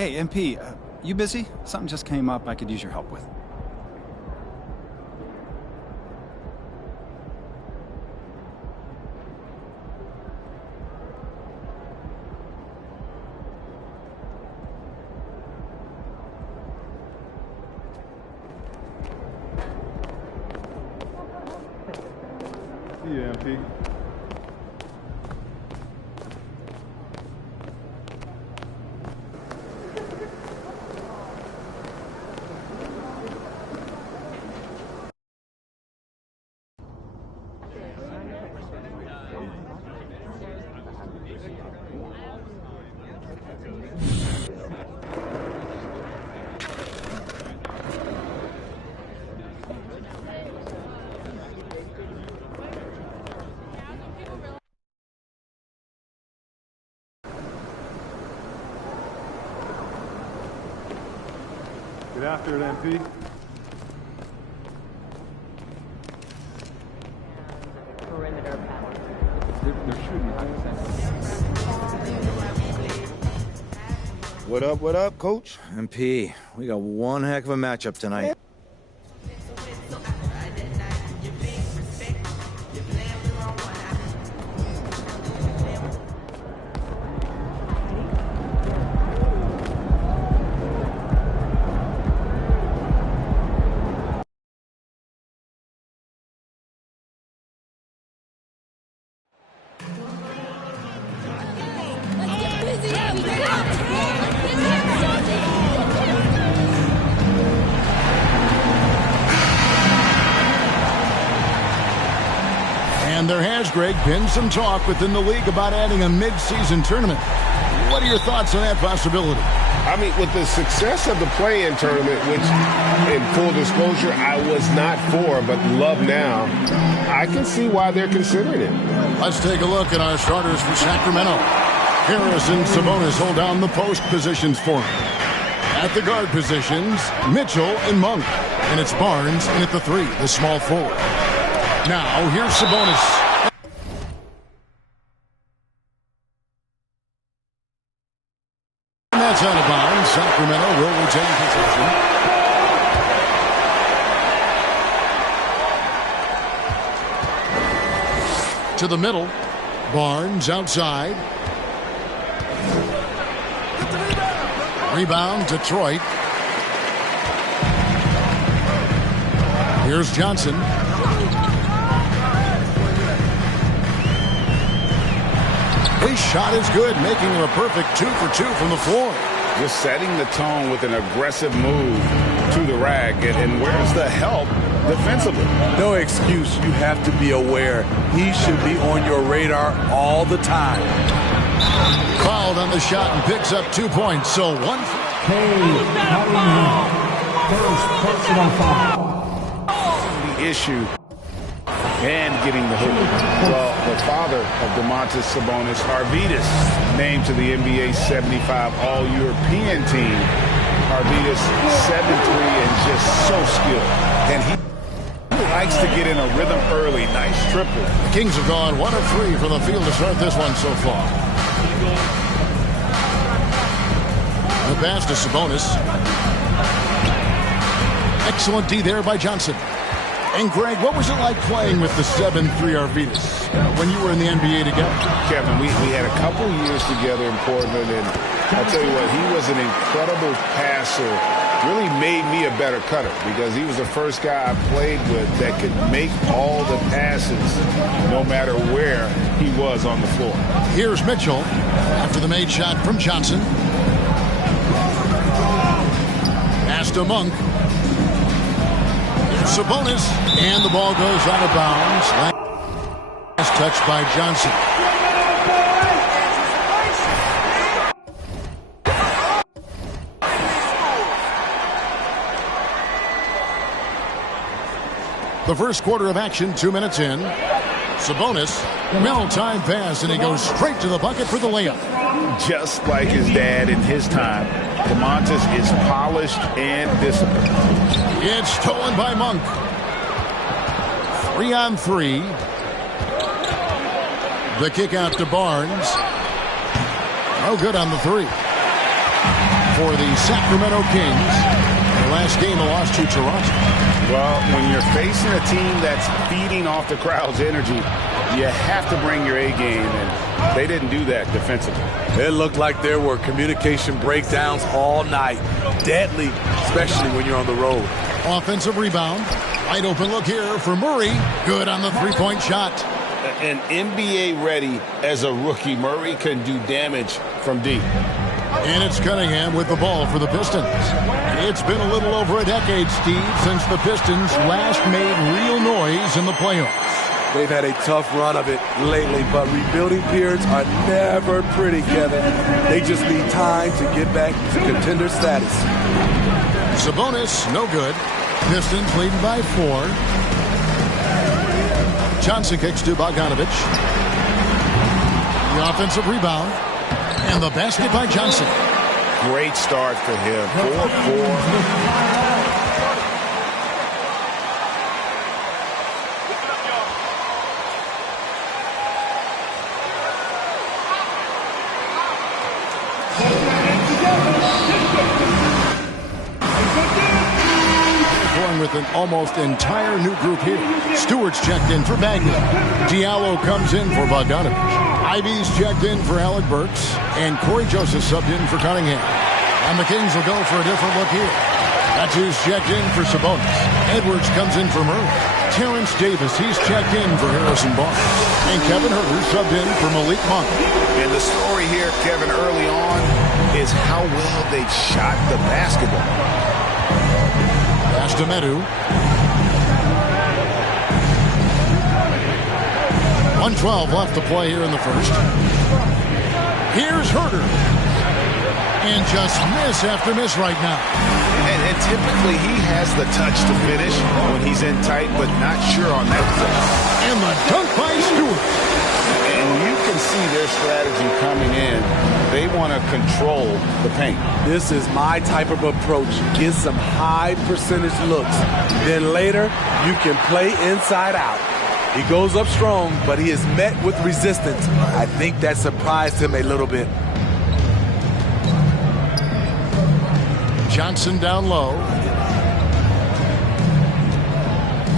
Hey, MP, you busy? Something just came up I could use your help with. Yeah, MP. Get after it, MP. Perimeter pass. They're shooting What up, Coach? MP, we got one heck of a matchup tonight. And there has, Greg, been some talk within the league about adding a mid-season tournament. What are your thoughts on that possibility? I mean, with the success of the play-in tournament, which, in full disclosure, I was not for, but love now, I can see why they're considering it. Let's take a look at our starters for Sacramento. Harris and Sabonis hold down the post positions for him. At the guard positions, Mitchell and Monk. And it's Barnes in at the 3, the small forward. Now, here's Sabonis. And that's out of bounds. Sacramento will retain possession. To the middle. Barnes outside. Rebound, Detroit. Here's Johnson. His shot is good, making him a perfect 2 for 2 from the floor. Just setting the tone with an aggressive move to the rack. And where's the help defensively? No excuse. You have to be aware. He should be on your radar all the time. Fouled on the shot and picks up 2 points. So one. First personal foul. The issue and getting the hoop. Well, the father of Domantas Sabonis, Arvydas, named to the NBA 75 All-European team. Arvydas 7'3" and just so skilled. And he likes to get in a rhythm early. Nice triple. The Kings have gone 1 of 3 from the field to start this one so far. The pass to Sabonis. Excellent D there by Johnson. And Greg, what was it like playing with the 7'3" Arvydas when you were in the NBA together? Kevin, we had a couple years together in Portland, and I'll tell you what, he was an incredible passer. Really made me a better cutter because he was the first guy I played with that could make all the passes no matter where he was on the floor. Here's Mitchell after the made shot from Johnson. Pass to Monk. Sabonis, and the ball goes out of bounds. Last touch by Johnson. The first quarter of action, 2 minutes in. Sabonis, well-timed pass, and he goes straight to the bucket for the layup. Just like his dad in his time, Domantas is polished and disciplined. It's stolen by Monk. 3 on 3. The kick out to Barnes. No good on the 3. for the Sacramento Kings. Their last game, a loss to Toronto. Well, when you're facing a team that's feeding off the crowd's energy, you have to bring your A game, and they didn't do that defensively. It looked like there were communication breakdowns all night. Deadly, especially when you're on the road. Offensive rebound. Wide open look here for Murray. Good on the three-point shot. And NBA ready as a rookie, Murray can do damage from deep. And it's Cunningham with the ball for the Pistons. It's been a little over a decade, Steve, since the Pistons last made real noise in the playoffs. They've had a tough run of it lately, but rebuilding periods are never pretty, Kevin. They just need time to get back to contender status. Sabonis, no good. Pistons leading by 4. Johnson kicks to Bogdanovich. The offensive rebound. And the basket by Johnson. Great start for him. 4-4. With an almost entire new group here. Stewart's checked in for Bagley. Diallo comes in for Bogdanovich. Ivy's checked in for Alec Burks. And Corey Joseph subbed in for Cunningham. And the Kings will go for a different look here. That's who's checked in for Sabonis. Edwards comes in for Murray. Terrence Davis, he's checked in for Harrison Barnes. And Kevin Huerter subbed in for Malik Monk. And the story here, Kevin, early on is how well they shot the basketball. Pass to Medu. 1:12 left to play here in the first. Here's Huerter. And just miss after miss right now. And typically he has the touch to finish when he's in tight, but not sure on that play. And the dunk by Stewart. And you can see their strategy coming in. They want to control the paint. This is my type of approach. Get some high percentage looks. Then later, you can play inside out. He goes up strong, but he is met with resistance. I think that surprised him a little bit. Johnson down low.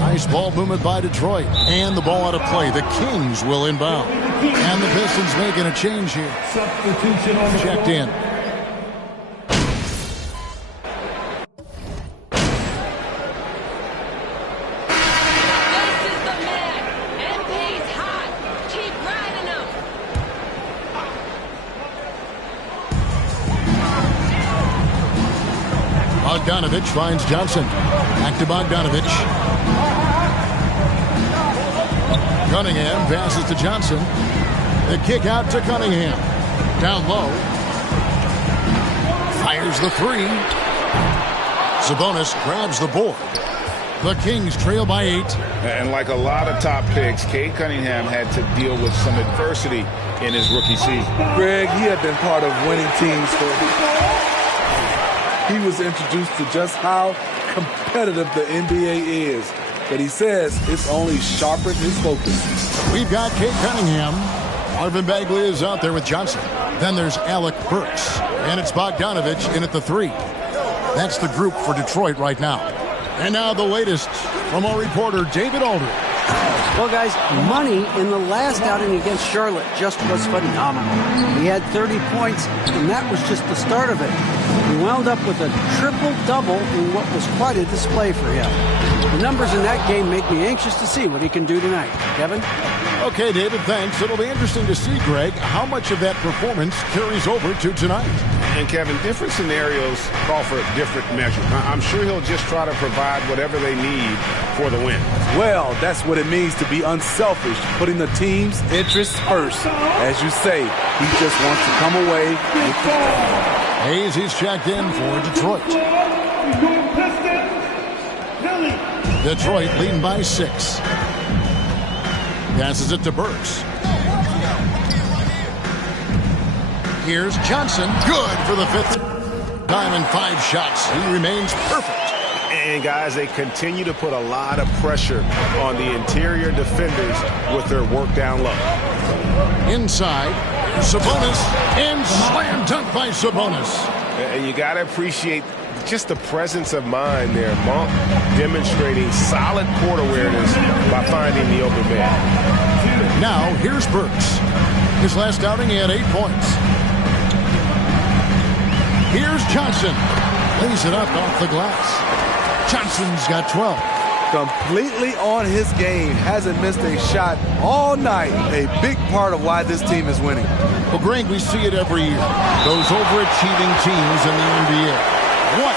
Nice ball movement by Detroit. And the ball out of play. The Kings will inbound. And the Pistons making a change here. Substitution on the checked floor. in. This is the man. MP's hot. Keep riding him. Bogdanovich finds Johnson. Back to Bogdanovich. Cunningham passes to Johnson. The kick out to Cunningham. Down low. Fires the three. Sabonis grabs the board. The Kings trail by 8. And like a lot of top picks, Cade Cunningham had to deal with some adversity in his rookie season. Greg, he had been part of winning teams he was introduced to just how competitive the NBA is. But he says it's only sharpened his focus. We've got Cade Cunningham. Marvin Bagley is out there with Johnson. Then there's Alec Burks. And it's Bogdanovich in at the 3. That's the group for Detroit right now. And now the latest from our reporter, David Aldridge. Well, guys, Money in the last outing against Charlotte just was phenomenal. He had 30 points, and that was just the start of it. He wound up with a triple-double in what was quite a display for him. The numbers in that game make me anxious to see what he can do tonight. Kevin? Okay, David, thanks. It'll be interesting to see, Greg, how much of that performance carries over to tonight. And Kevin, different scenarios call for different measures. I'm sure he'll just try to provide whatever they need for the win. Well, that's what it means to be unselfish, putting the team's interests first. As you say, he just wants to come away with the Hayes, he's checked in for Detroit. Detroit leading by 6. Passes it to Burks. Here's Johnson. Good for the 5th time in 5 shots. He remains perfect. And, guys, they continue to put a lot of pressure on the interior defenders with their work down low. Inside, Sabonis, and slam dunk by Sabonis. And you got to appreciate just the presence of mind there. Monk demonstrating solid court awareness by finding the open man. Now, here's Burks. His last outing, he had 8 points. Here's Johnson. Lays it up off the glass. Johnson's got 12. Completely on his game. Hasn't missed a shot all night. A big part of why this team is winning. Well, Greg, we see it every year. Those overachieving teams in the NBA. What?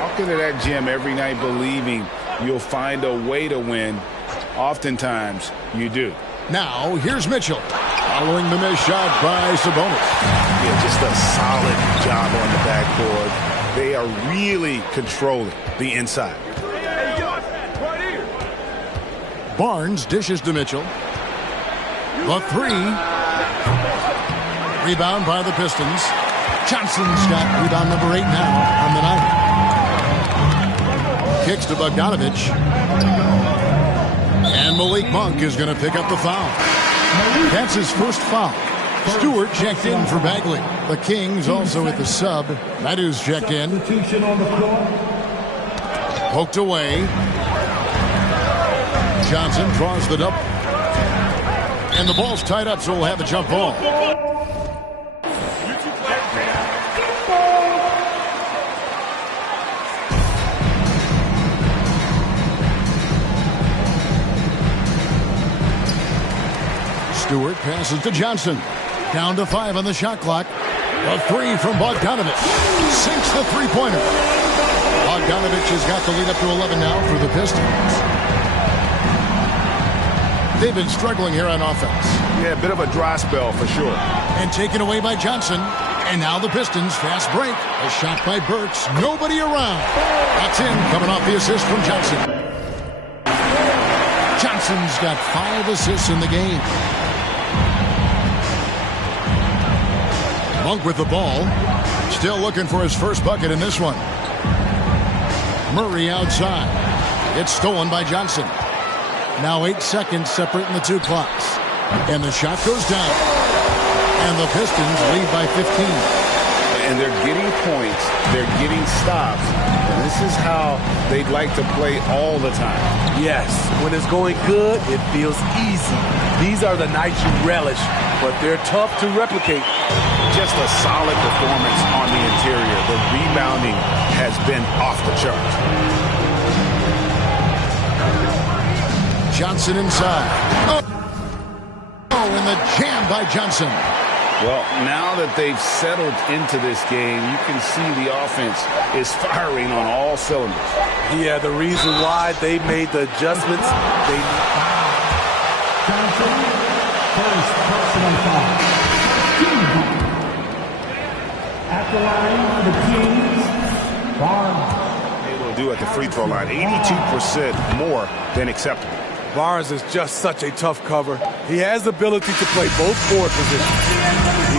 Walk into that gym every night believing you'll find a way to win. Oftentimes, you do. Now, here's Mitchell. Following the missed shot by Sabonis. Yeah, just a solid job on the backboard. They are really controlling the inside. Barnes dishes to Mitchell. The three. Rebound by the Pistons. Johnson's got rebound number 8 now on the night. Kicks to Bogdanovich. And Malik Monk is going to pick up the foul. That's his first foul. Stewart checked in for Bagley. The Kings also at the sub. Nadu's checked in. Poked away. Johnson draws the double. And the ball's tied up, so we'll have a jump ball. Stewart passes to Johnson. Down to 5 on the shot clock. A 3 from Bogdanovich. Sinks the three-pointer. Bogdanovich has got the lead up to 11 now for the Pistons. They've been struggling here on offense. Yeah, a bit of a dry spell for sure. And taken away by Johnson. And now the Pistons fast break. A shot by Burks. Nobody around. That's in, coming off the assist from Johnson. Johnson's got 5 assists in the game. Monk with the ball. Still looking for his first bucket in this one. Murray outside. It's stolen by Johnson. Now 8 seconds separating the two clocks. And the shot goes down. And the Pistons lead by 15. And they're getting points. They're getting stops. And this is how they'd like to play all the time. Yes, when it's going good, it feels easy. These are the nights you relish, but they're tough to replicate. Just a solid performance on the interior. The rebounding has been off the charts. Johnson inside. Oh, and the jam by Johnson. Well, now that they've settled into this game, you can see the offense is firing on all cylinders. Yeah, the reason why they made the adjustments. Johnson, first personal foul. At the line for the Kings, Barnes. Able to do at the free throw line, 82% more than acceptable. Barnes is just such a tough cover. He has the ability to play both forward positions.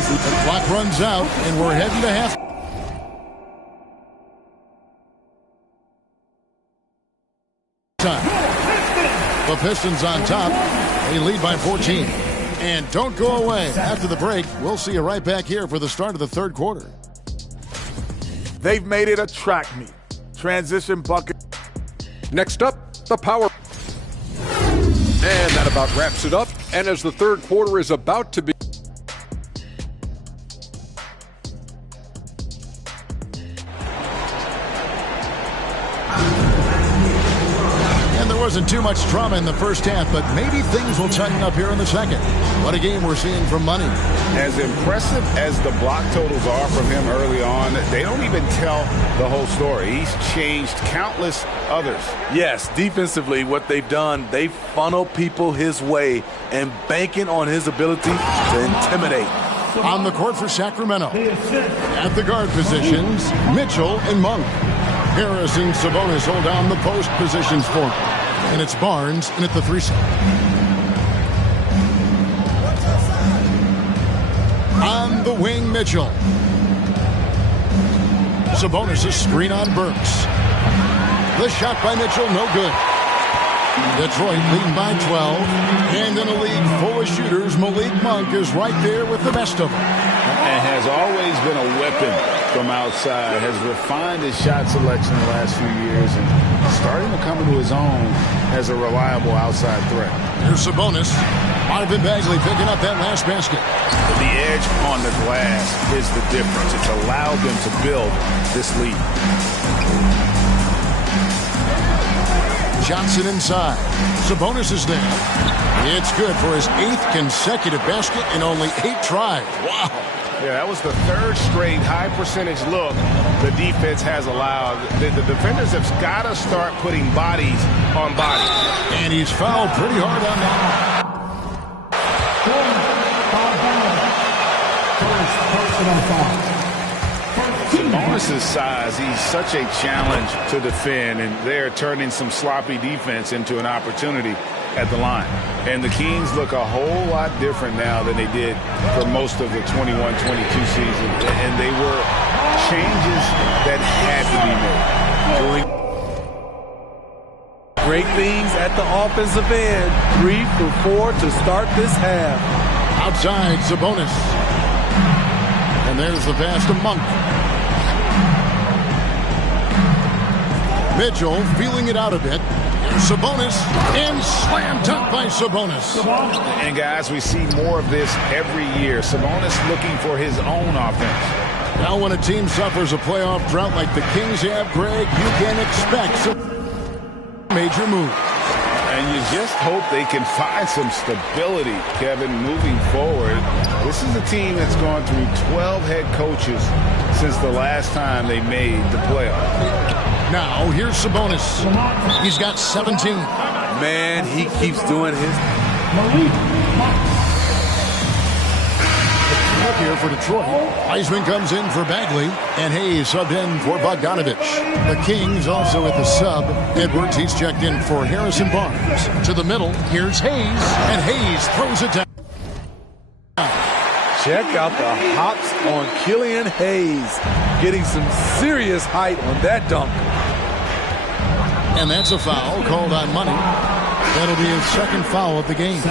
The clock runs out, and we're heading to half. The Pistons on top. They lead by 14. And don't go away. After the break, we'll see you right back here for the start of the third quarter. They've made it a track meet. Transition bucket. Next up, the power. And that about wraps it up. And as the third quarter is about to be. Wasn't too much drama in the first half, but maybe things will tighten up here in the second. What a game we're seeing from Money. As impressive as the block totals are from him early on, they don't even tell the whole story. He's changed countless others. Yes, defensively, what they've done, they funnel people his way and banking on his ability to intimidate. On the court for Sacramento. At the guard positions, Mitchell and Monk. Harris and Sabonis hold down the post positions for him. And it's Barnes in at the 3 side. On the wing, Mitchell. Sabonis' screen on Burks. The shot by Mitchell, no good. Detroit leading by 12. And in a league full of shooters, Malik Monk is right there with the best of them. And has always been a weapon from outside. Has refined his shot selection the last few years and starting to come into his own as a reliable outside threat. Here's Sabonis. Marvin Bagley picking up that last basket. The edge on the glass is the difference. It's allowed them to build this lead. Johnson inside. Sabonis is there. It's good for his 8th consecutive basket in only 8 tries. Wow. Yeah, that was the 3rd straight high percentage look the defense has allowed. The defenders have got to start putting bodies on bodies. And he's fouled pretty hard on that. Sabonis' size, he's such a challenge to defend, and they're turning some sloppy defense into an opportunity at the line. And the Kings look a whole lot different now than they did for most of the 21-22 season. And they were changes that had to be made. Doing great things at the offensive end. 3 for 4 to start this half. Outside, Sabonis. And there's the pass to Monk. Mitchell feeling it out a bit. Here's Sabonis. And slam dunk by Sabonis. And guys, we see more of this every year. Sabonis looking for his own offense. Now when a team suffers a playoff drought like the Kings have, Greg, you can expect some major moves. And you just hope they can find some stability, Kevin, moving forward. This is a team that's gone through 12 head coaches since the last time they made the playoffs. Now, here's Sabonis. He's got 17. Man, he keeps doing his. Look here for Detroit. Heisman comes in for Bagley, and Hayes subbed in for Bogdanovich. The Kings also at the sub. Edwards, he's checked in for Harrison Barnes. To the middle, here's Hayes, and Hayes throws it down. Check out the hops on Killian Hayes. Getting some serious height on that dunk. And that's a foul called on Money. That'll be his 2nd foul of the game.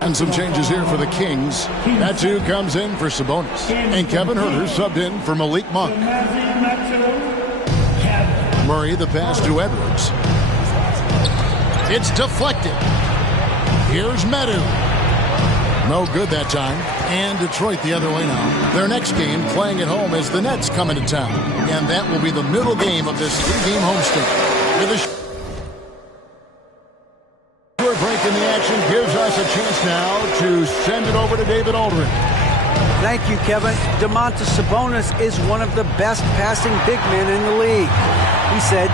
And some changes here for the Kings. That too comes in for Sabonis. And Kevin Huerter subbed in for Malik Monk. Murray the pass to Edwards. It's deflected. Here's Medu. No good that time. And Detroit the other way now. Their next game playing at home as the Nets come into town. And that will be the middle game of this 3-game homestand. With a short break in the action gives us a chance now to send it over to David Aldridge. Thank you, Kevin. Domantas Sabonis is one of the best passing big men in the league. He said,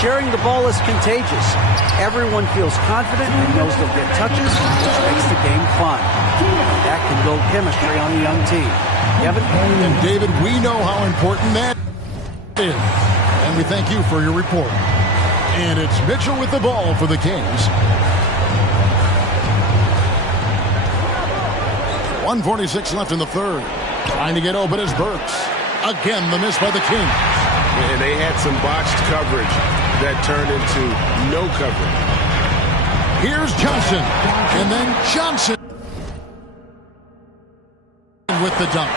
sharing the ball is contagious. Everyone feels confident and knows they'll get touches, which makes the game fun. That can build chemistry on a young team. Kevin? And David, we know how important that is. And we thank you for your report. And it's Mitchell with the ball for the Kings. 1:46 left in the 3rd. Trying to get open is Burks. Again, the miss by the Kings. And they had some botched coverage that turned into no coverage. Here's Johnson. And then Johnson with the dunk.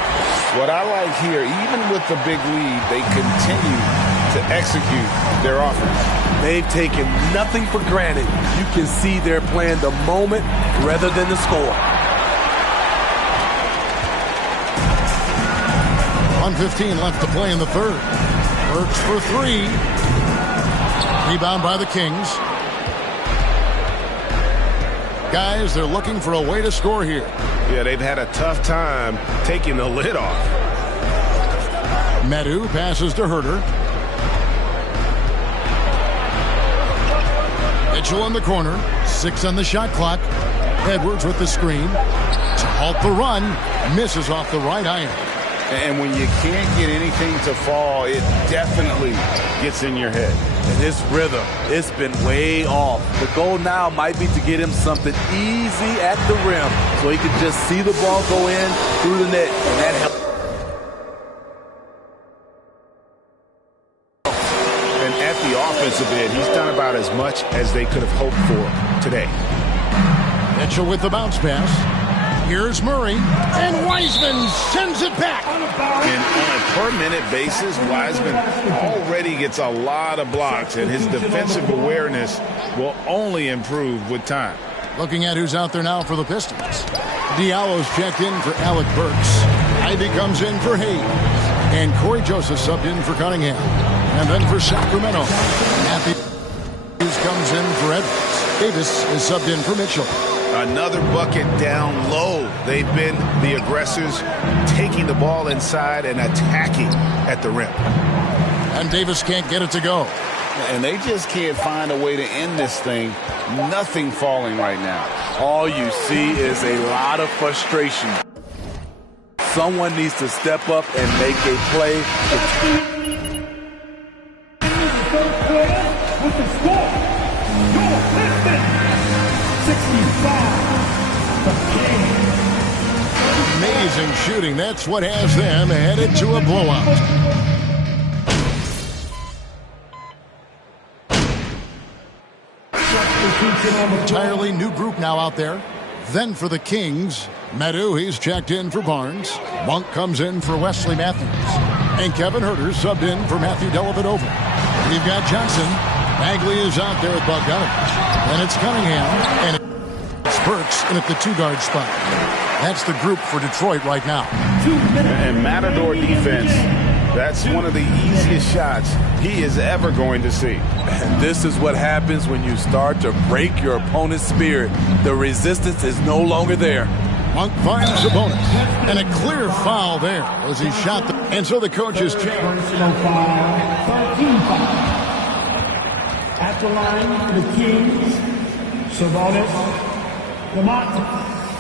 What I like here, even with the big lead, they continue to execute their offense. They've taken nothing for granted. You can see they're playing the moment rather than the score. 1:15 left to play in the 3rd. Works for 3. Rebound by the Kings. Guys, they're looking for a way to score here. Yeah, they've had a tough time taking the lid off. Medu passes to Huerter. Mitchell in the corner. 6 on the shot clock. Edwards with the screen. To halt the run. Misses off the right iron. And when you can't get anything to fall, it definitely gets in your head. And his rhythm, it's been way off. The goal now might be to get him something easy at the rim so he can just see the ball go in through the net, and that helps. And at the offensive did. He's done about as much as they could have hoped for today. Mitchell with the bounce pass. Here's Murray, and Wiseman sends it back. And on a per-minute basis, Wiseman already gets a lot of blocks, and his defensive awareness will only improve with time. Looking at who's out there now for the Pistons. Diallo's checked in for Alec Burks. Ivy comes in for Hayes. And Corey Joseph subbed in for Cunningham. And then for Sacramento, Matthews comes in for Edwards. Davis is subbed in for Mitchell. Another bucket down low. They've been the aggressors, taking the ball inside and attacking at the rim. And Davis can't get it to go. And they just can't find a way to end this thing. Nothing falling right now. All you see is a lot of frustration. Someone needs to step up and make a play. With the score, your Pistons, 65. Amazing shooting. That's what has them headed to a blowout. Entirely new group now out there. Then for the Kings, Medu, he's checked in for Barnes. Monk comes in for Wesley Matthews. And Kevin Huerter subbed in for Matthew Dellavedova. We've got Johnson. Bagley is out there with Bogdanovich. And it's Cunningham. And it's Burks in at the two-guard spot. That's the group for Detroit right now. And Matador defense, that's one of the easiest shots he is ever going to see. And this is what happens when you start to break your opponent's spirit. The resistance is no longer there. Monk finds Sabonis. And a clear foul there as he shot the... And so the coaches change. Personal foul, 13 foul. At the line for the Kings, Sabonis,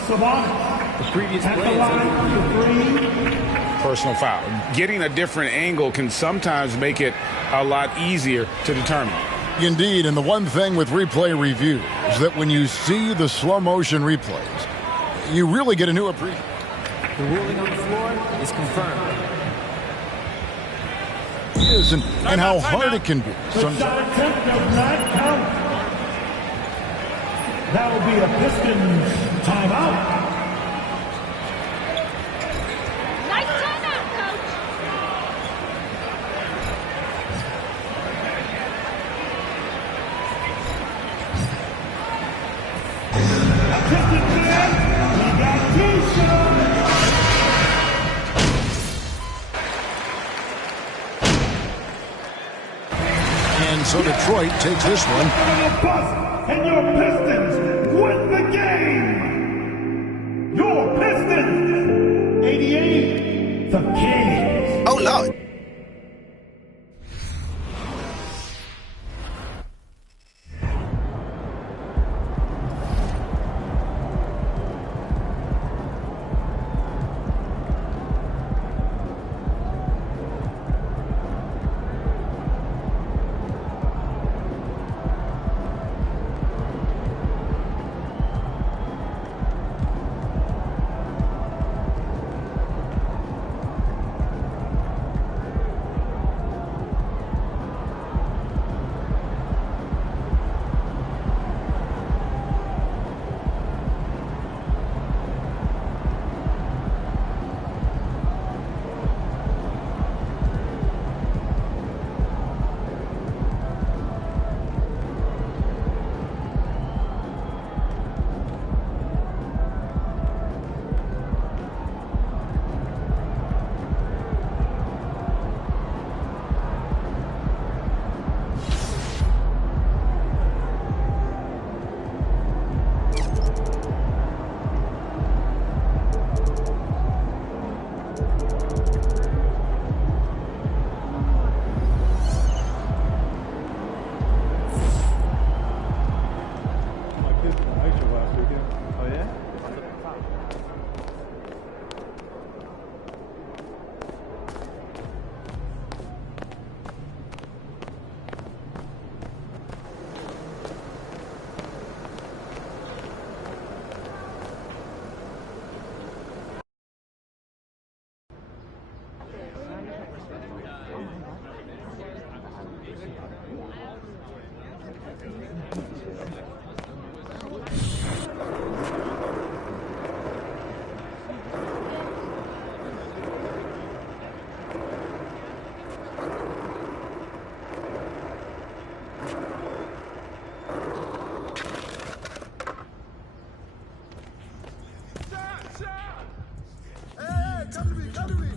Sabonis. The previous At the line for 3. Personal foul. Getting a different angle can sometimes make it a lot easier to determine. Indeed, and the one thing with replay review is that when you see the slow motion replays, you really get a new appreciation. The ruling on the floor is confirmed. And how hard it can be. The shot attempt does not count. That will be a Pistons timeout. And so Detroit takes this one. And your Pistons win the game. Your Pistons, 88, the Kings. Oh, Lord. Hey, come to me, come to me.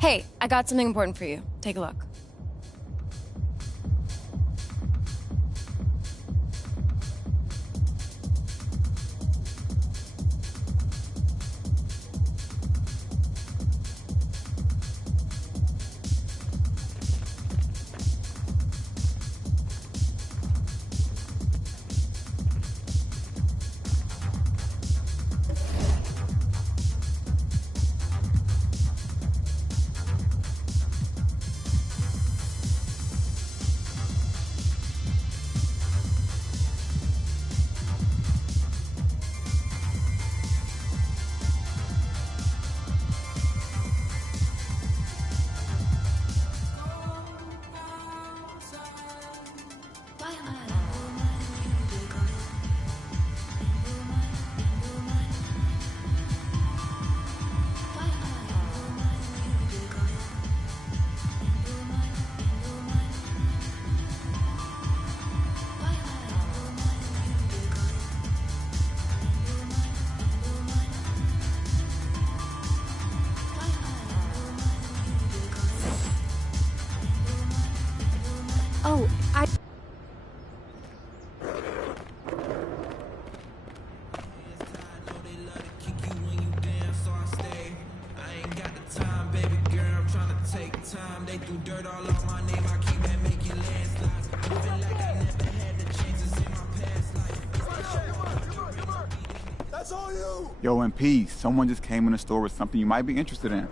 Hey, I got something important for you. Take a look. Oh, I... That's all you. Yo, MP, someone just came in the store with something you might be interested in.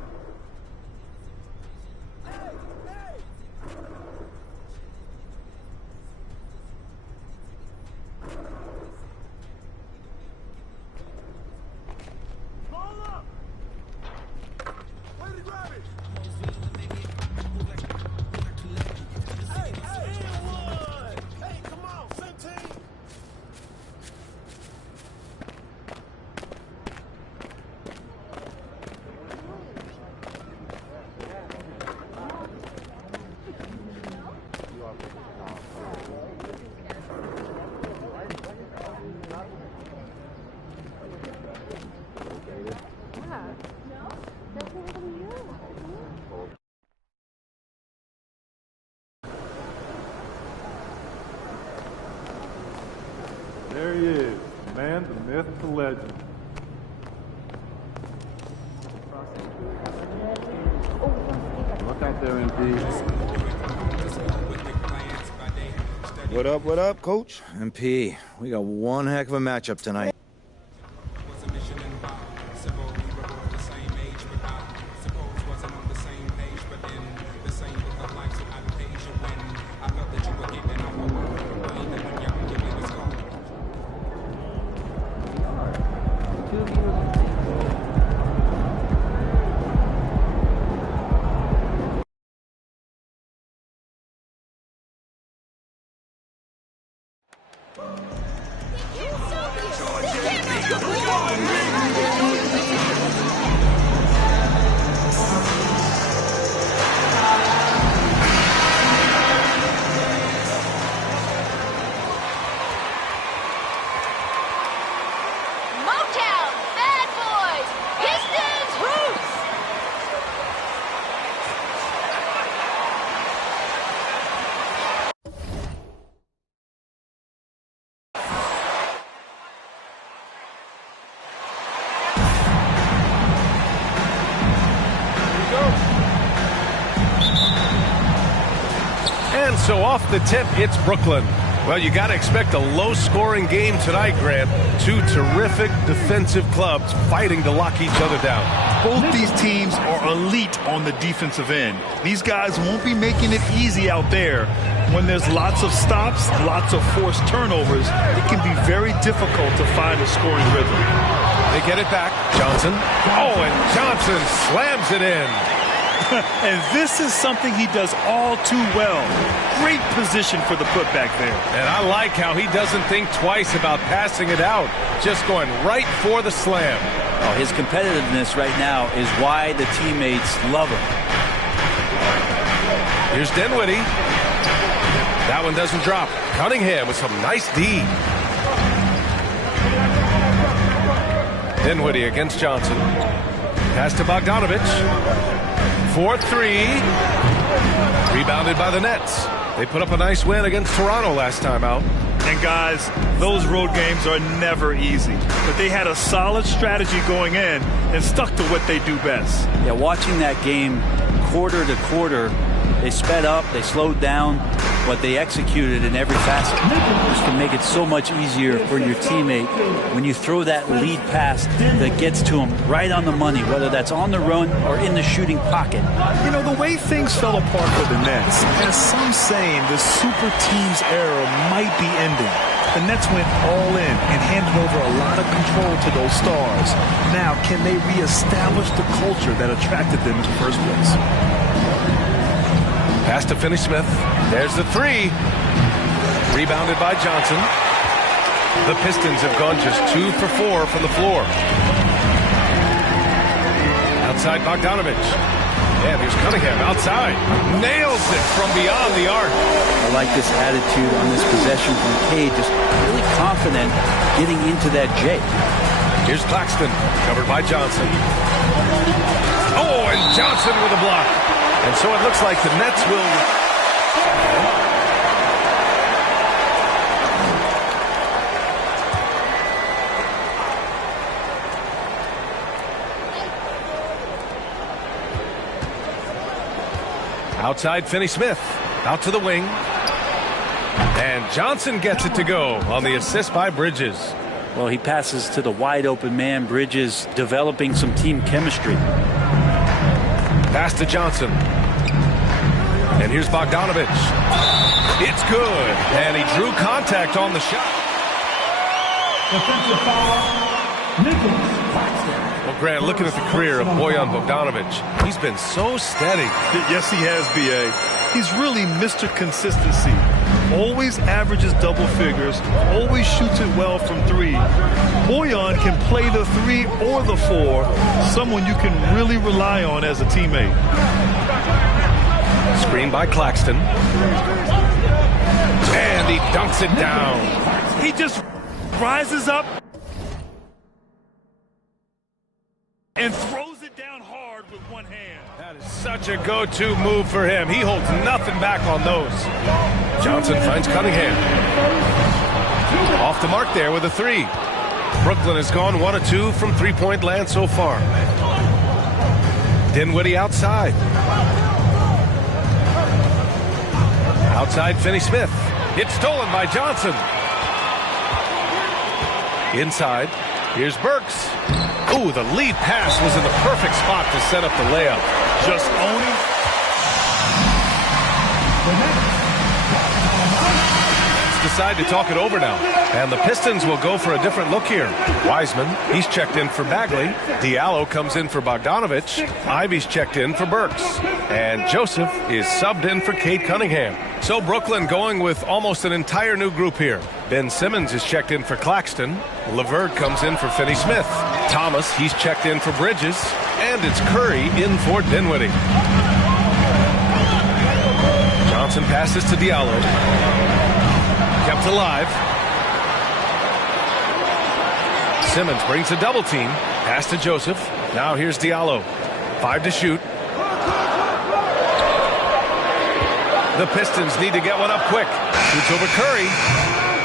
There he is, the man, the myth, the legend. Look out there, MP. What up, Coach? MP, we got one heck of a matchup tonight. And so off the tip, it's Brooklyn. Well, you got to expect a low-scoring game tonight, Grant. Two terrific defensive clubs fighting to lock each other down. Both these teams are elite on the defensive end. These guys won't be making it easy out there. When there's lots of stops, lots of forced turnovers, it can be very difficult to find a scoring rhythm. They get it back. Johnson. Oh, and Johnson slams it in. And this is something he does all too well. Great position for the putback there. And I like how he doesn't think twice about passing it out, just going right for the slam. Oh, his competitiveness right now is why the teammates love him. Here's Dinwiddie. That one doesn't drop. Cunningham with some nice D. Dinwiddie against Johnson. Pass to Bogdanovich. 4-3. Rebounded by the Nets. They put up a nice win against Toronto last time out. And guys, those road games are never easy. But they had a solid strategy going in and stuck to what they do best. Yeah, watching that game quarter to quarter, they sped up, they slowed down, but they executed in every facet. Just to make it so much easier for your teammate when you throw that lead pass that gets to him right on the money, whether that's on the run or in the shooting pocket. You know, the way things fell apart for the Nets has some saying the super teams era might be ending. The Nets went all in and handed over a lot of control to those stars. Now, can they reestablish the culture that attracted them in the first place? Pass to Finney-Smith. There's the three. Rebounded by Johnson. The Pistons have gone just 2 for 4 from the floor. Outside Bogdanovich. And here's Cunningham outside. Nails it from beyond the arc. I like this attitude on this possession from Cade. Just really confident getting into that J. Here's Claxton. Covered by Johnson. Oh, and Johnson with a block. And so it looks like the Nets will... Outside Finney-Smith. Out to the wing. And Johnson gets it to go on the assist by Bridges. Well, he passes to the wide open man. Bridges developing some team chemistry. Pass to Johnson. And here's Bogdanovich. It's good. And he drew contact on the shot. Defensive foul, Nicholas Claxton. Well, Grant, looking at the career of Bojan Bogdanovich, he's been so steady. Yes, he has, B.A. He's really Mr. Consistency. Always averages double figures, always shoots it well from three. Bojan can play the 3 or the 4, someone you can really rely on as a teammate. Screen by Claxton. And he dunks it down. He just rises up and throws it down hard with one hand. That is such a go-to move for him. He holds nothing back on those. Johnson finds Cunningham. Off the mark there with a 3. Brooklyn has gone 1 of 2 from three-point land so far. Dinwiddie outside. Outside Finney-Smith. It's stolen by Johnson. Inside. Here's Burks. Ooh, the lead pass was in the perfect spot to set up the layup. Just owning. Let's decide to talk it over now. And the Pistons will go for a different look here. Wiseman, he's checked in for Bagley. Diallo comes in for Bogdanovich. Ivy's checked in for Burks. And Joseph is subbed in for Cade Cunningham. So Brooklyn going with almost an entire new group here. Ben Simmons is checked in for Claxton. LeVert comes in for Finney-Smith. Thomas, he's checked in for Bridges. And it's Curry in for Dinwiddie. Johnson passes to Diallo. Kept alive. Simmons brings a double team. Pass to Joseph. Now here's Diallo. 5 to shoot. The Pistons need to get one up quick. Shoots over Curry.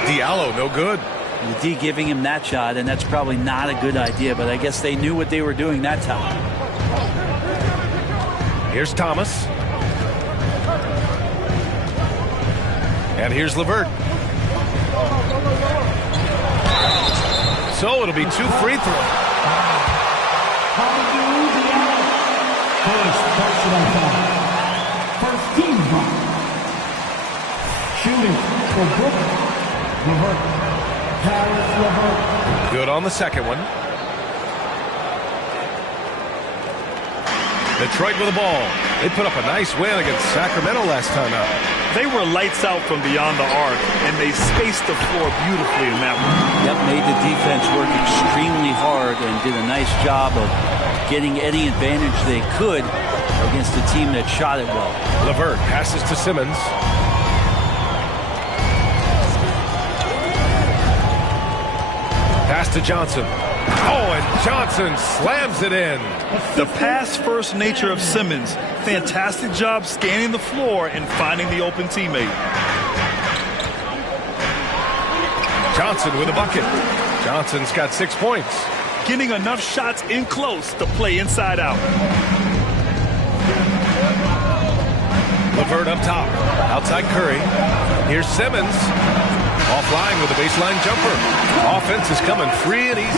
Diallo, no good. The D giving him that shot, and that's probably not a good idea, but I guess they knew what they were doing that time. Here's Thomas. And here's LeVert. So it'll be 2 free throws. First team foul. Shooting for Brooklyn. LeVert. Paris LeVert. Good on the second one. Detroit with the ball. They put up a nice win against Sacramento last time out. They were lights out from beyond the arc, and they spaced the floor beautifully in that one. Yep, made the defense work extremely hard and did a nice job of getting any advantage they could against a team that shot it well. LeVert passes to Simmons. Pass to Johnson. Oh, and Johnson slams it in. The pass-first nature of Simmons. Fantastic job scanning the floor and finding the open teammate. Johnson with a bucket. Johnson's got 6 points. Getting enough shots in close to play inside out. LeVert up top. Outside Curry. Here's Simmons. Offline with a baseline jumper. Offense is coming free and easy.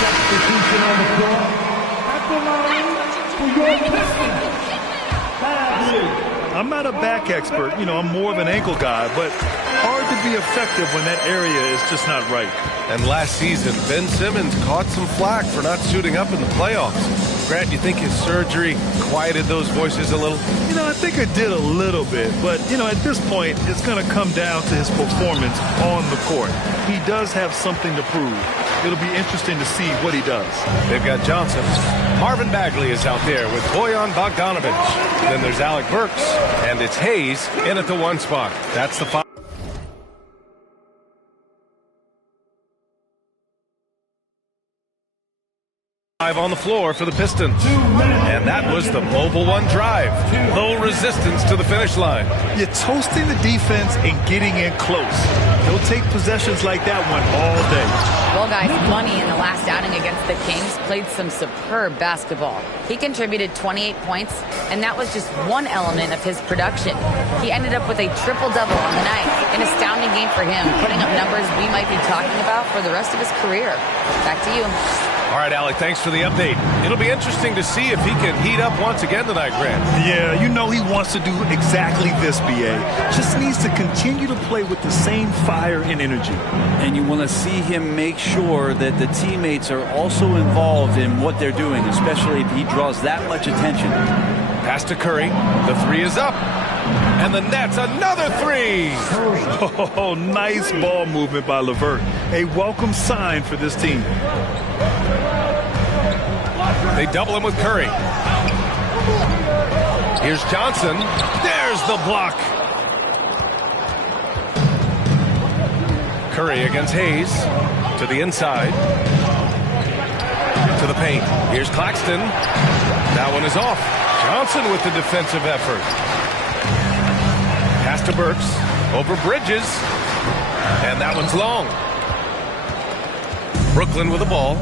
Substitution on the floor. At the line for your Pistons. I'm not a back expert, I'm more of an ankle guy, but hard to be effective when that area is just not right. And last season, Ben Simmons caught some flack for not suiting up in the playoffs. Grant, you think his surgery quieted those voices a little? I think it did a little bit, but, at this point, it's going to come down to his performance on the court. He does have something to prove. It'll be interesting to see what he does. They've got Johnson. Marvin Bagley is out there with Bojan Bogdanovic. Then there's Alec Burks, and it's Hayes in at the 1 spot. That's the 5. On the floor for the Pistons. And that was the mobile 1 drive. Low resistance to the finish line. You're toasting the defense and getting in close. They'll take possessions like that one all day. Well, guys, Money in the last outing against the Kings played some superb basketball. He contributed 28 points, and that was just one element of his production. He ended up with a triple-double on the night. An astounding game for him, putting up numbers we might be talking about for the rest of his career. Back to you. All right, Alec, thanks for the update. It'll be interesting to see if he can heat up once again tonight, Grant. Yeah, he wants to do exactly this, B.A. Just needs to continue to play with the same fire and energy. And you want to see him make sure that the teammates are also involved in what they're doing, especially if he draws that much attention. Pass to Curry. The 3 is up. And the Nets, another 3. Oh, nice ball movement by LeVert. A welcome sign for this team. They double him with Curry. Here's Johnson. There's the block. Curry against Hayes. To the inside. To the paint. Here's Claxton. That one is off. Johnson with the defensive effort. Pass to Burks. Over Bridges. And that one's long. Brooklyn with the ball.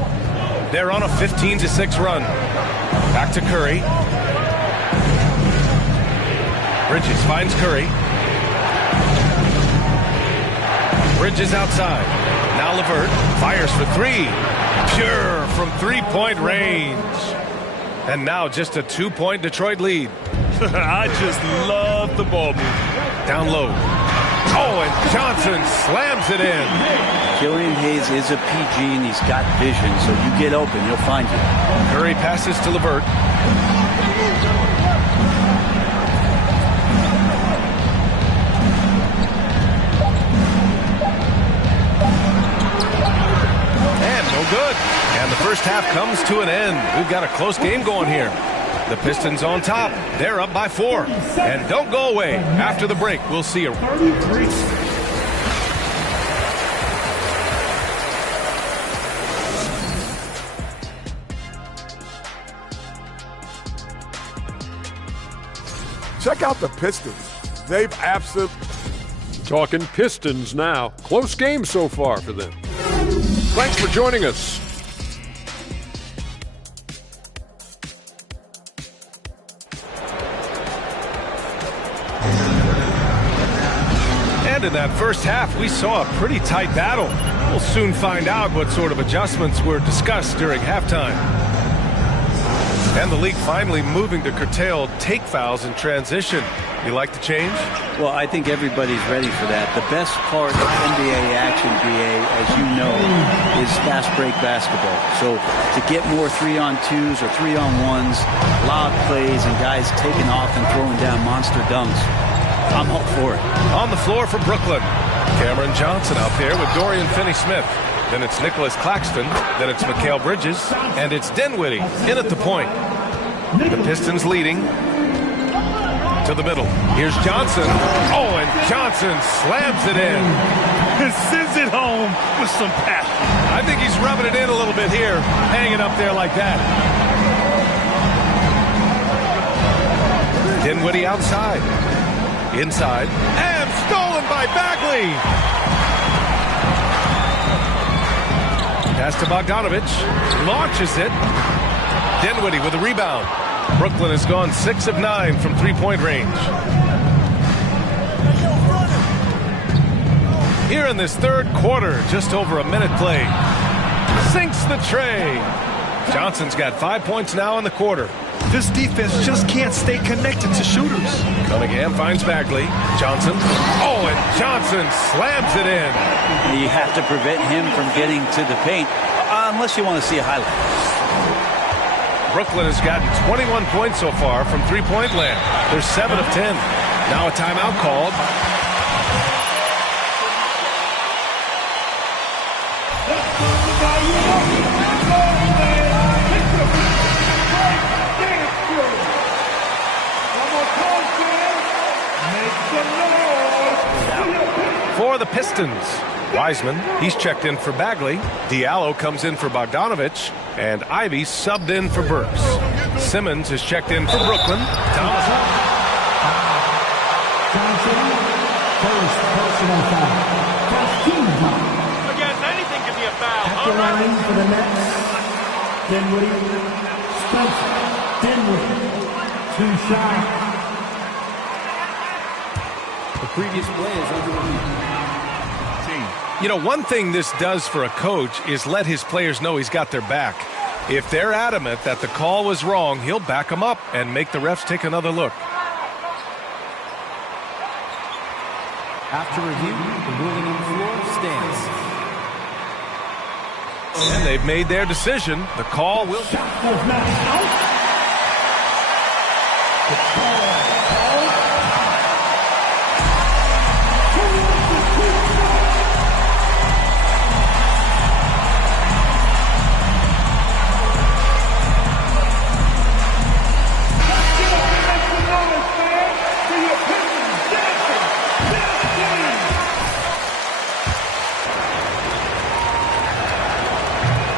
They're on a 15-6 run. Back to Curry. Bridges finds Curry. Bridges outside. Now LeVert fires for 3. Pure from 3-point range. And now just a 2-point Detroit lead. I just love the ball movement. Down low. Oh, and Johnson slams it in. Killian Hayes is a PG, and he's got vision, so you get open, he'll find you. Curry passes to LeVert. And no good. And the first half comes to an end. We've got a close game going here. The Pistons on top. They're up by 4. And don't go away. After the break, we'll see you. Check out the Pistons. They've absolutely... Talking Pistons now. Close game so far for them. Thanks for joining us. And in that first half, we saw a pretty tight battle. We'll soon find out what sort of adjustments were discussed during halftime. And the league finally moving to curtail take fouls in transition. You like the change? Well, I think everybody's ready for that. The best part of NBA action, BA, as you know, is fast break basketball. So to get more 3-on-2s or 3-on-1s, lob plays, and guys taking off and throwing down monster dunks, I'm all for it. On the floor for Brooklyn, Cameron Johnson out there with Dorian Finney-Smith. Then it's Nicholas Claxton. Then it's Mikal Bridges. And it's Dinwiddie in at the point. The Pistons leading to the middle. Here's Johnson. Oh, and Johnson slams it in. And sends it home with some passion. I think he's rubbing it in a little bit here, hanging up there like that. Dinwiddie outside. Inside. And stolen by Bagley. Pass to Bogdanovich. Launches it. Dinwiddie with a rebound. Brooklyn has gone 6 of 9 from three-point range. Here in this third quarter, just over a minute played. Sinks the tray. Johnson's got 5 points now in the quarter. This defense just can't stay connected to shooters. Cunningham finds Bagley. Johnson. Oh, and Johnson slams it in. You have to prevent him from getting to the paint, unless you want to see a highlight. Brooklyn has gotten 21 points so far from three-point land. They're 7 of 10. Now a timeout called. For the Pistons, Wiseman, he's checked in for Bagley. Diallo comes in for Bogdanovich. And Ivy subbed in for Burks. Simmons is checked in for Brooklyn. Thomas. Johnson, first personal foul. Again, anything can be a foul. At the line for the Nets, Dinwiddie, Spencer, Dinwiddie, 2 shots. The previous play is underway. You know, one thing this does for a coach is let his players know he's got their back. If they're adamant that the call was wrong, he'll back them up and make the refs take another look. After review, the ruling on the floor stands. And they've made their decision. The call will...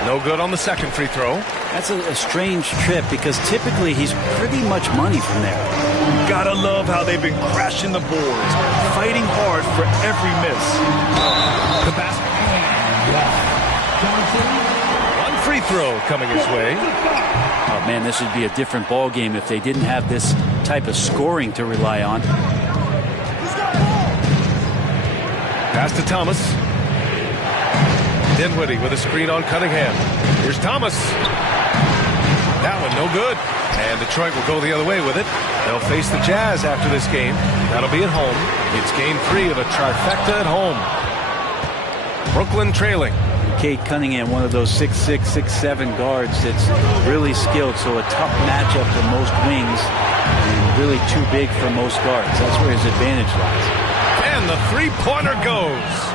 No good on the second free throw. That's a strange trip because typically he's pretty much money from there. Gotta love how they've been crashing the boards, fighting hard for every miss. The basket. One free throw coming his way. Oh man, this would be a different ball game if they didn't have this type of scoring to rely on. Pass to Thomas. Dinwiddie with a screen on Cunningham. Here's Thomas. That one no good. And Detroit will go the other way with it. They'll face the Jazz after this game. That'll be at home. It's game 3 of a trifecta at home. Brooklyn trailing. Cade Cunningham, one of those 6'6", 6'7" guards that's really skilled, so a tough matchup for most wings and really too big for most guards. That's where his advantage lies. And the three-pointer goes.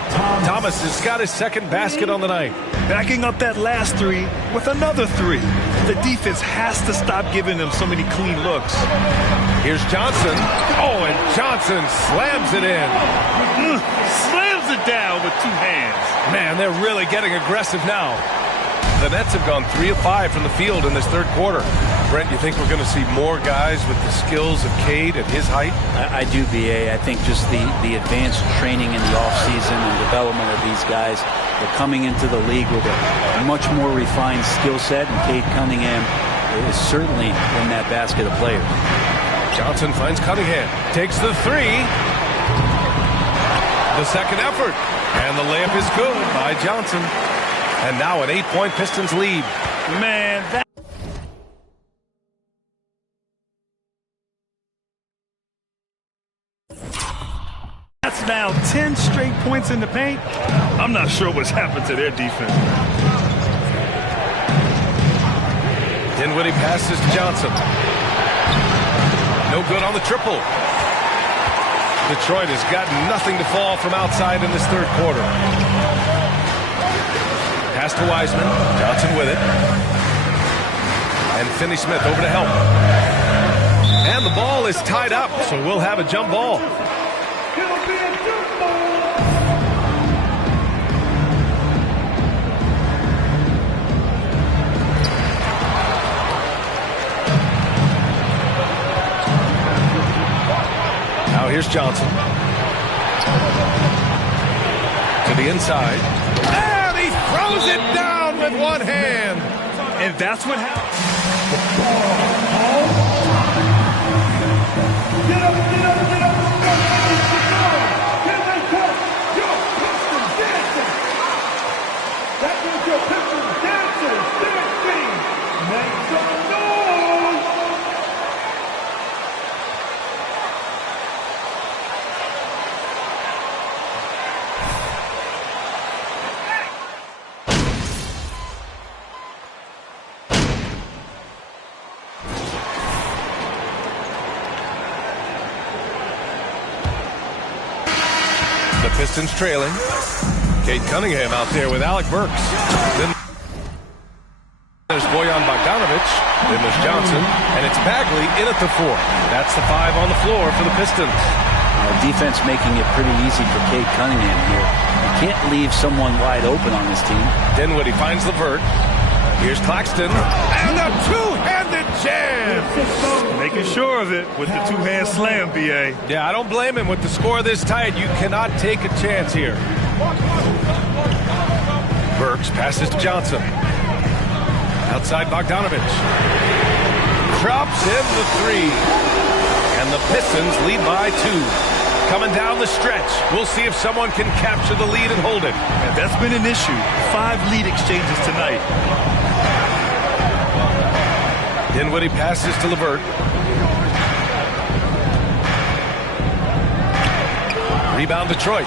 Thomas has got his second basket on the night. Backing up that last 3 with another 3. The defense has to stop giving them so many clean looks. Here's Johnson. Oh, and Johnson slams it in. Slams it down with 2 hands. Man, they're really getting aggressive now. The Nets have gone 3 of 5 from the field in this third quarter. Brent, you think we're going to see more guys with the skills of Cade at his height? I do, B.A. I think just the advanced training in the offseason and development of these guys, they're coming into the league with a much more refined skill set, and Cade Cunningham is certainly in that basket of players. Johnson finds Cunningham, takes the 3. The second effort, and the layup is good by Johnson. And now an 8-point Pistons lead. Man, that's now 10 straight points in the paint. I'm not sure what's happened to their defense. Dinwiddie passes to Johnson. No good on the triple. Detroit has got nothing to fall from outside in this third quarter. Pass to Wiseman. Johnson with it. And Finney-Smith over to help. And the ball is tied up, so we'll have a jump ball. Now here's Johnson. To the inside. And he throws it down with one hand. And that's what happened. Get up, get up, get up. Here they come. Your Pistons dancing. That means your Pistons dancers dancing. Make some noise. Pistons trailing. Cade Cunningham out there with Alec Burks. Then there's Bojan Bogdanovic. Then there's Johnson. And it's Bagley in at the 4. That's the 5 on the floor for the Pistons. Defense making it pretty easy for Cade Cunningham here. You can't leave someone wide open on this team. Dinwiddie finds LeVert. Here's Claxton. And a two-handed jam. Making sure of it with the two-hand slam, B.A. Yeah, I don't blame him. With the score this tight, you cannot take a chance here. Burks passes to Johnson. Outside Bogdanovic. Drops in the 3. And the Pistons lead by 2. Coming down the stretch. We'll see if someone can capture the lead and hold it. And that's been an issue. 5 lead exchanges tonight. Dinwiddie passes to LeVert. Rebound Detroit.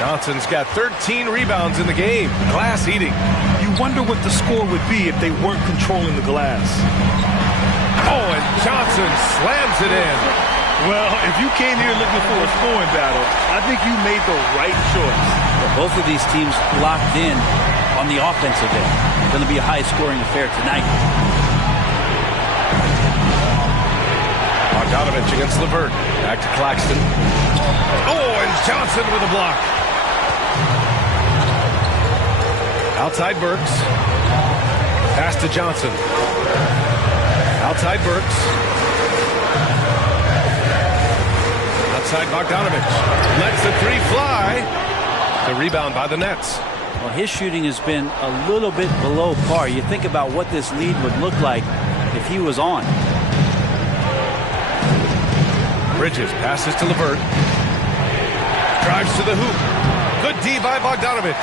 Johnson's got 13 rebounds in the game. Glass eating. You wonder what the score would be if they weren't controlling the glass. Oh, and Johnson slams it in. Well, if you came here looking for a scoring battle, I think you made the right choice. Well, both of these teams locked in on the offensive end. It's going to be a high-scoring affair tonight. Bogdanovic against LeVert. Back to Claxton. Oh, and Johnson with a block. Outside Burks. Pass to Johnson. Outside Burks. Outside Bogdanovic. Lets the 3 fly. The rebound by the Nets. Well, his shooting has been a little bit below par. You think about what this lead would look like if he was on. Bridges passes to LeVert. Drives to the hoop. Good D by Bogdanovic.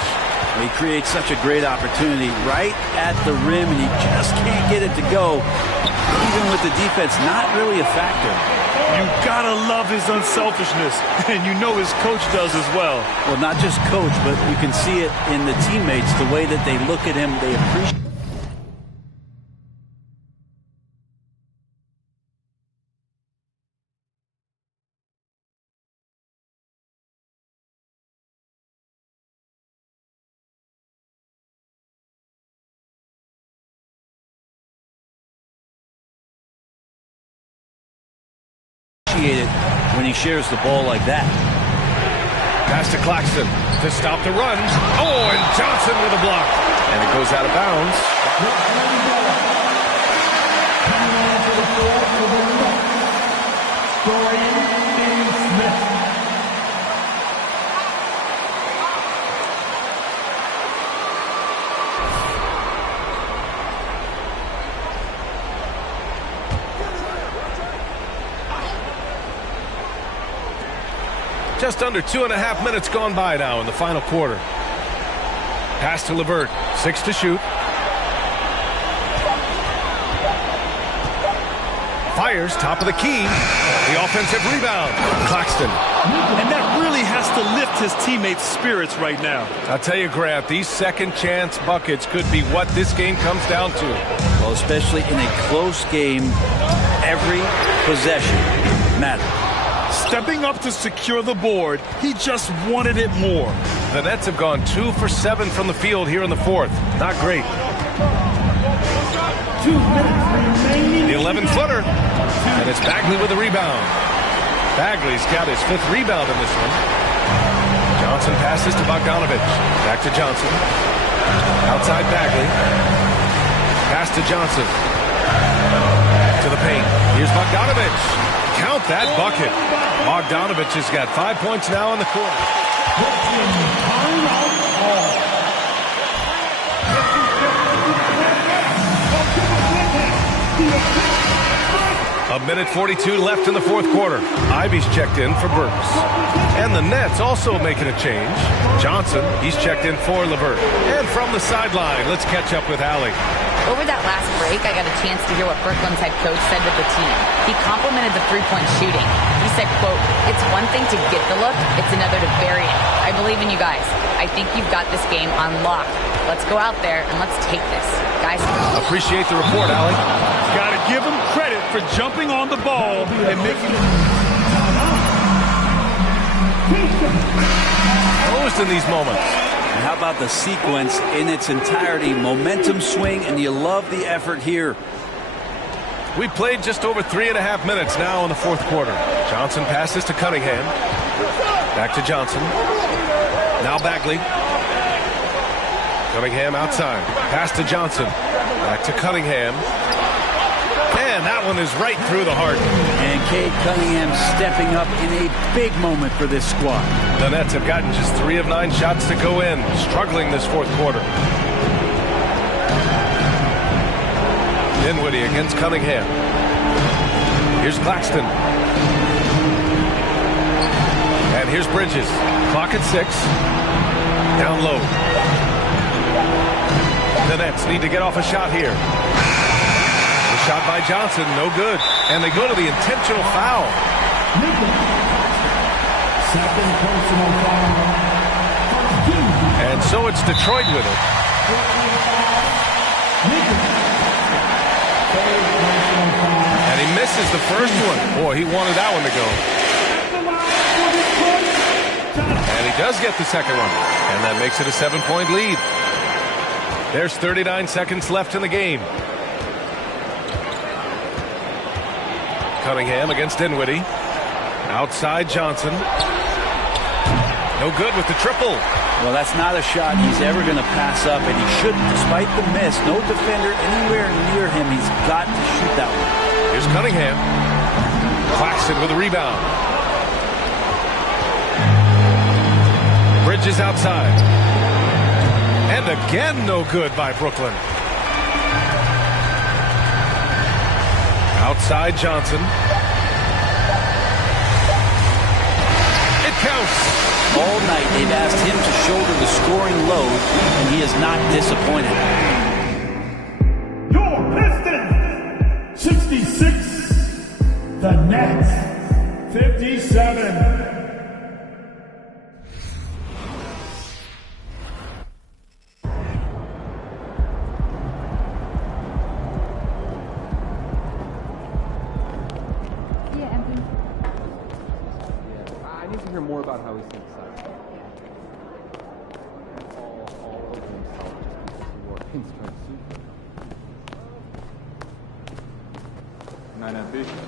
He creates such a great opportunity right at the rim, and he just can't get it to go. Even with the defense not really a factor. You gotta love his unselfishness, and you know his coach does as well. Well, not just coach, but you can see it in the teammates, the way that they look at him, they appreciate. It when he shares the ball like that. Pass to Claxton to stop the run. Oh, and Johnson with a block. And it goes out of bounds. Just under 2.5 minutes gone by now in the final quarter. Pass to LeVert. 6 to shoot. Fires, top of the key. The offensive rebound. Claxton. And that really has to lift his teammates' spirits right now. I'll tell you, Grant, these second chance buckets could be what this game comes down to. Well, especially in a close game, every possession matters. stepping up to secure the board. He just wanted it more. The Nets have gone 2 for 7 from the field here in the fourth. Not great. 2 minutes remaining. The 11-footer. And it's Bagley with the rebound. Bagley's got his 5th rebound in this one. Johnson passes to Bogdanovich. Back to Johnson. Outside Bagley. Pass to Johnson. To the paint. Here's Bogdanovich. Count that bucket. Bogdanovich has got 5 points now in the quarter. A minute 42 left in the fourth quarter. Ivy's checked in for Burks. And the Nets also making a change. Johnson, he's checked in for LeVert. And from the sideline, let's catch up with Allie. Over that last break, I got a chance to hear what Brooklyn's head coach said to the team. He complimented the three-point shooting. He said, quote, "It's one thing to get the look, it's another to bury it. I believe in you guys. I think you've got this game on lock. Let's go out there and let's take this. Guys." Appreciate the report, Allie. Got to give him credit for jumping on the ball and making it. Closed in these moments. And how about the sequence in its entirety? Momentum swing, and you love the effort here. We played just over 3.5 minutes now in the fourth quarter. Johnson passes to Cunningham. Back to Johnson. Now Bagley. Cunningham outside. Pass to Johnson. Back to Cunningham. And that one is right through the heart. And Cade Cunningham stepping up in a big moment for this squad. The Nets have gotten just 3 of 9 shots to go in, struggling this fourth quarter. Dinwiddie against Cunningham. Here's Claxton. And here's Bridges. Clock at 6. Down low. The Nets need to get off a shot here. The shot by Johnson, no good. And they go to the intentional foul. Second personal foul. And so it's Detroit with it. And he misses the first one. Boy, he wanted that one to go. And he does get the second one. And that makes it a 7-point lead. There's 39 seconds left in the game. Cunningham against Dinwiddie. Outside Johnson. No good with the triple. Well, that's not a shot he's ever going to pass up, and he shouldn't, despite the miss. No defender anywhere near him. He's got to shoot that one. Here's Cunningham. Claxton with a rebound. Bridges outside. And again, no good by Brooklyn. Outside Johnson. It counts. All night they've asked him to shoulder the scoring load, and he is not disappointed. Your Pistons, 66. The Nets, 57. I need to hear more about how he synthesized. All over himself just because he wore a pinstripe suit. Night ambition.